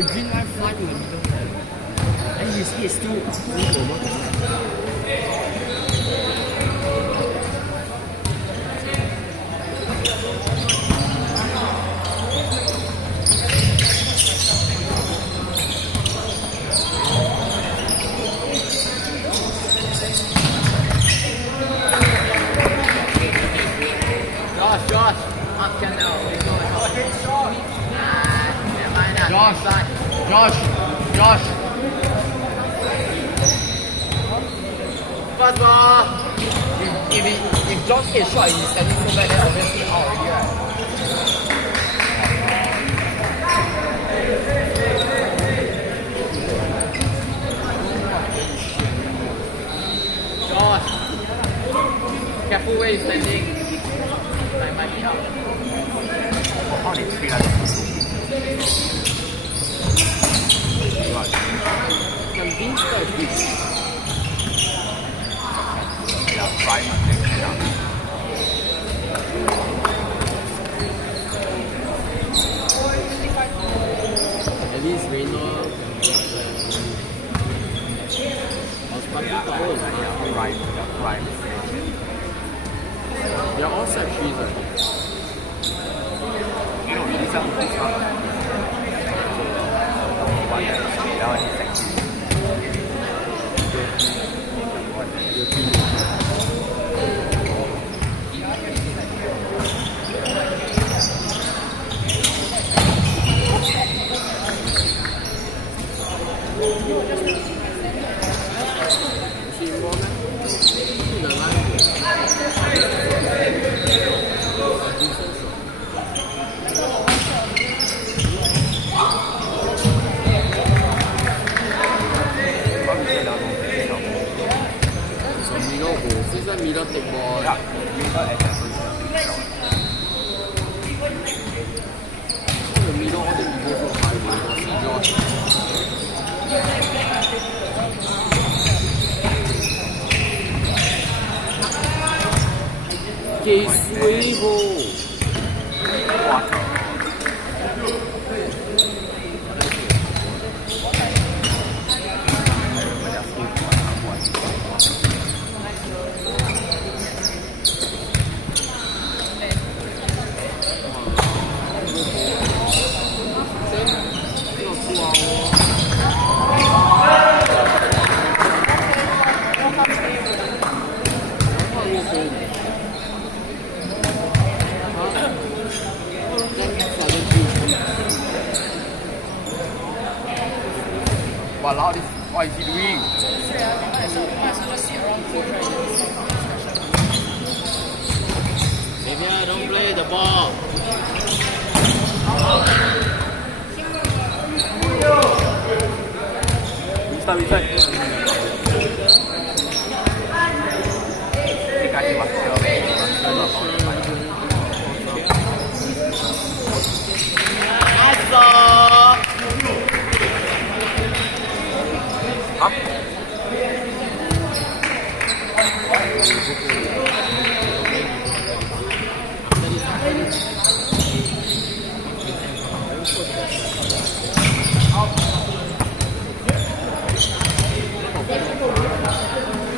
the green line fly to the middle there. And you see it's still moving over. Josh, up can now. Josh. First ball. If Josh gets shot, he's standing so bad, then obviously out already, right? Josh, careful where he's standing. Might be out. How they treat us? Convinced that this Right. at least Reino was probably goal. Right. They're all set trees, right? You know, this one. That one is middle take ball. Yeah, middle and the middle, all the people so high, see Josh. Que suevo! Walao, this what is he doing? Maybe I don't play the ball. Restart. Dikasih waktu. Masuk. Up.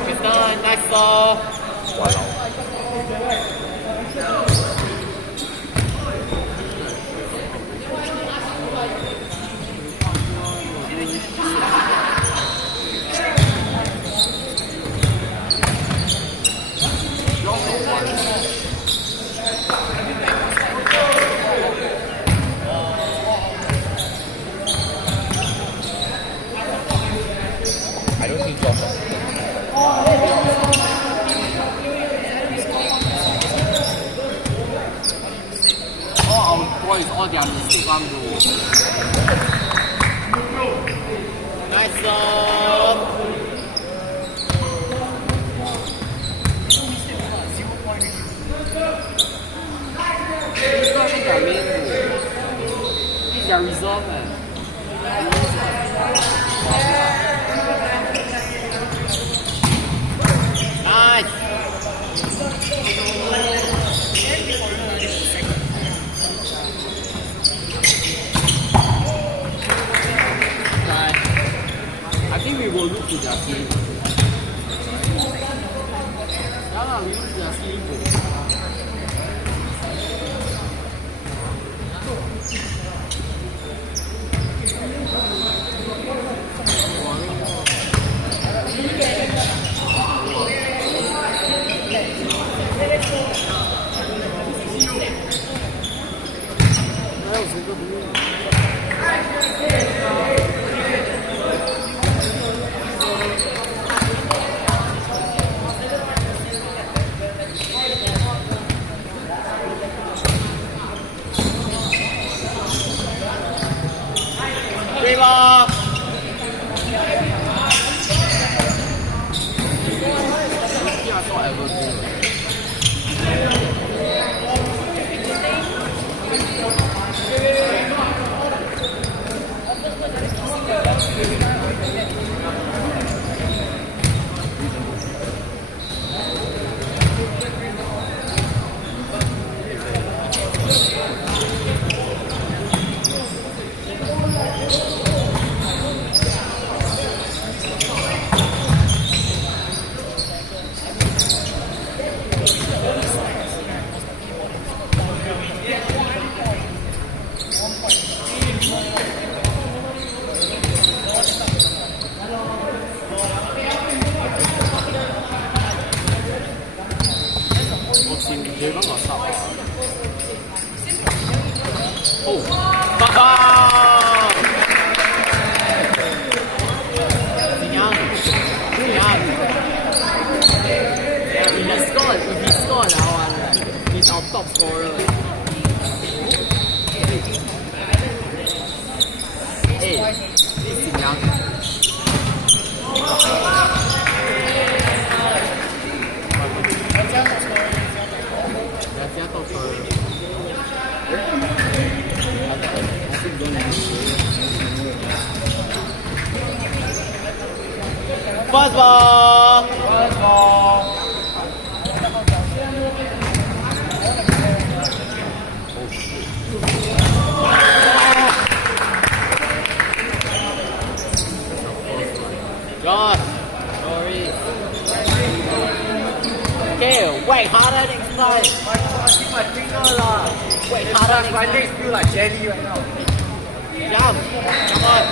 It's done. Nice ball. Walao. I don't think Josh. All our boys, all their mistake one goal. Nice ball. It's not even their main goal. It's their reserve, man. Nice. to their team. Yeah, we lose their team.对吧？第二套 Everton。你幫我收。哦，哈哈！怎樣？If he score now, he's our top scorer. Hey,怎樣？First ball. First ball. Oh shit. Josh. Sorry. Okay, wait harder next time. Keep my finger lah. Wait harder next My time. legs feel like jelly right now. Jump. Come on.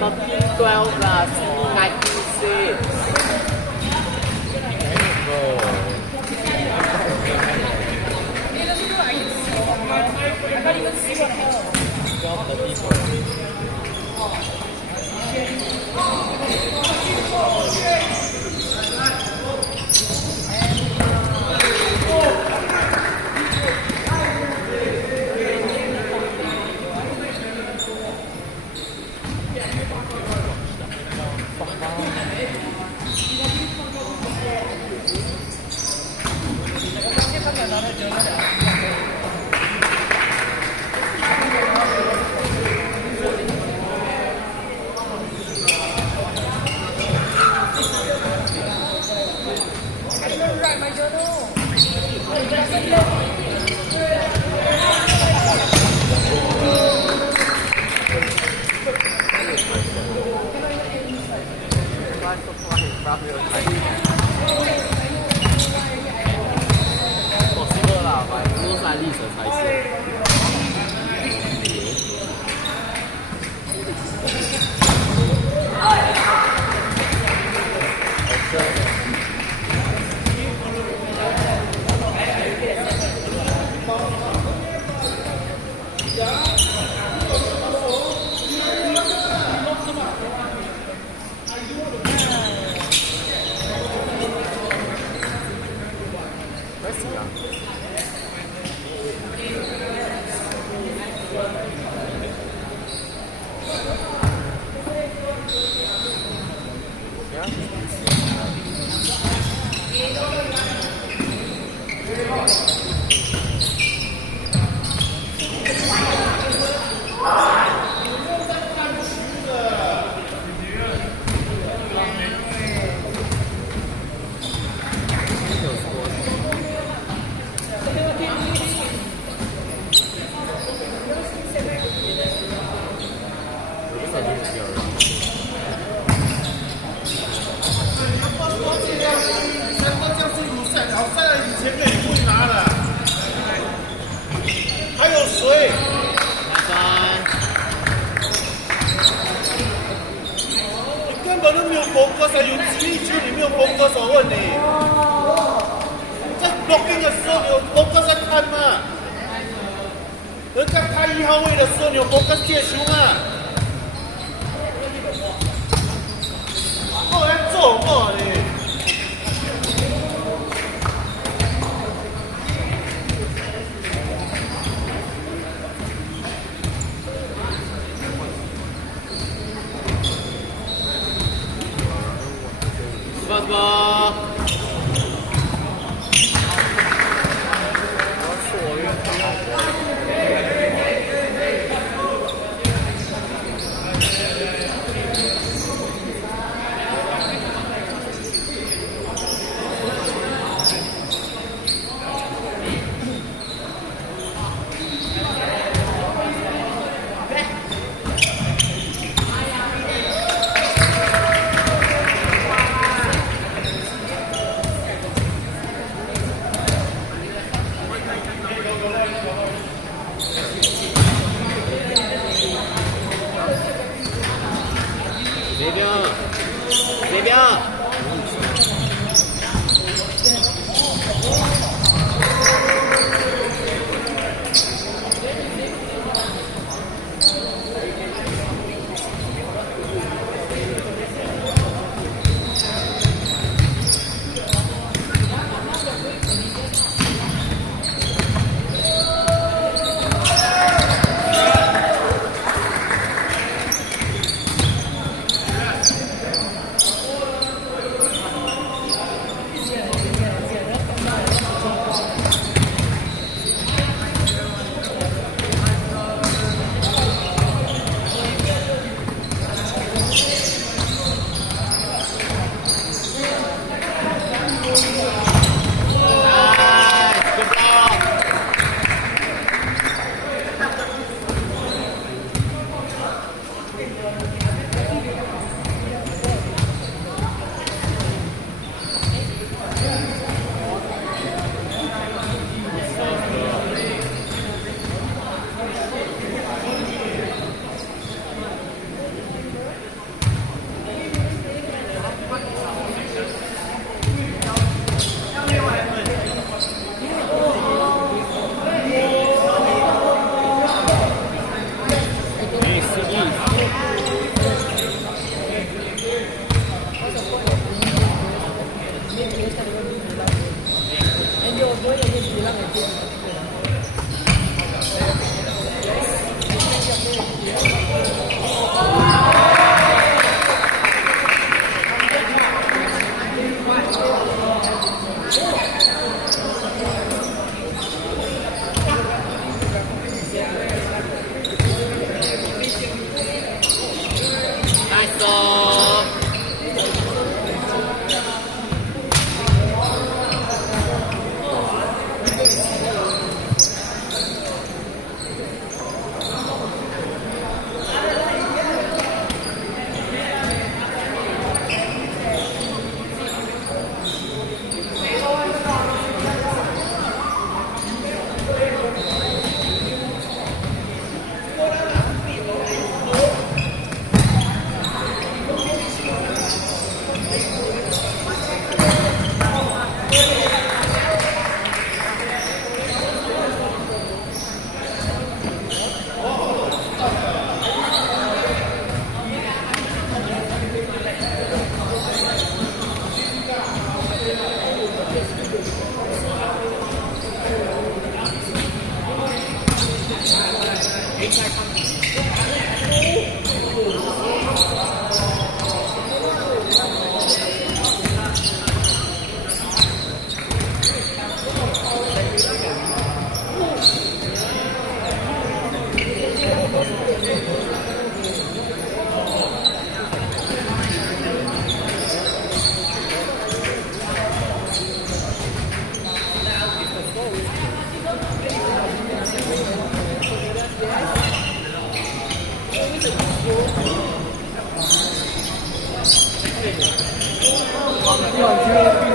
Fucking 12 plus 96. Possible 啦，都係歷史才是。根本都没有 focus 啊，有几球你没有 focus 我问你。在 blocking 的时候，你有 focus 在看嘛？人家开1号位的时候，你有 focus 接球嘛？我在做什么你？First ball. 这边。2